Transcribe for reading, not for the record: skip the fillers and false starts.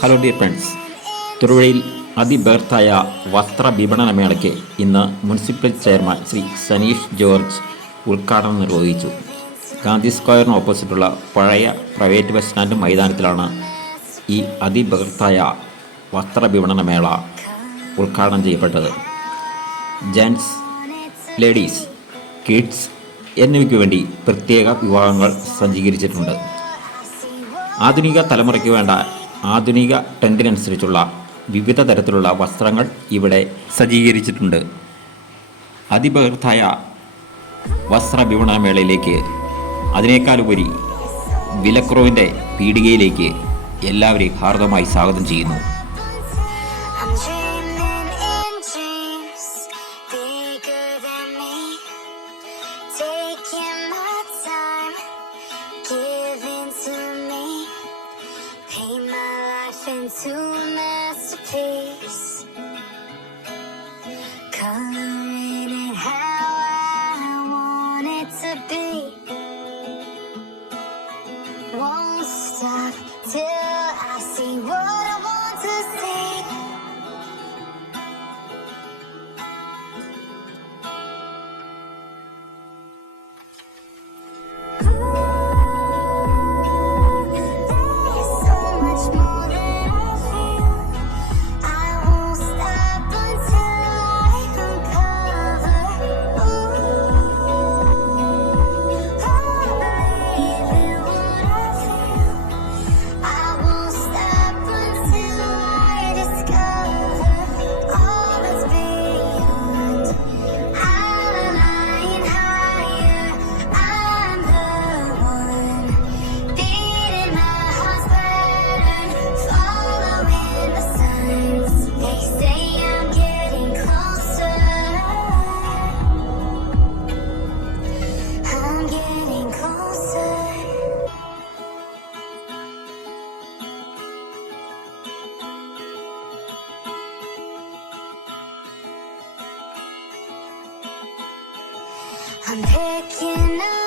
Hello dear friends, തൊടുപുഴയിൽ അതിബൃഹത്തായ വസ്ത്ര വിപണന മേളയ്ക്ക് ഇന്ന് municipal chairman Shri Saneesh George ഉദ്ഘാടനം നിർവഹിച്ചു. ഗാന്ധി സ്ക്വയറിന് ഓപ്പോസിറ്റുള്ള പഴയ പ്രൈവറ്റ് ബസ് സ്റ്റാൻഡ് മൈതാനത്തിലാണ് ഈ അതിബൃഹത്തായ വസ്ത്ര വിപണന മേള ഉദ്ഘാടനം ചെയ്യപ്പെട്ടത്. ജെൻസ്, ലേഡീസ്, കിഡ്സ് എന്നിവയ്ക്ക് വേണ്ടി പ്രത്യേക വിഭാഗങ്ങൾ സജ്ജീകരിച്ചിട്ടുണ്ട്. ആധുനിക തലമുറയ്ക്ക് വേണ്ട ആധുനിക ട്രെൻഡിനനുസരിച്ചുള്ള വിവിധ തരത്തിലുള്ള വസ്ത്രങ്ങൾ ഇവിടെ സജ്ജീകരിച്ചിട്ടുണ്ട്. അതിബൃഹത്തായ വസ്ത്ര വിപണന മേളയിലേക്ക്, അതിനേക്കാളുപരി വിലക്കുറവിൻ്റെ പീടികയിലേക്ക് എല്ലാവരെയും ഹാർദമായി സ്വാഗതം ചെയ്യുന്നു. Into a masterpiece, coloring it how I want it to be. Won't stop till I see what I want to see. I'm picking up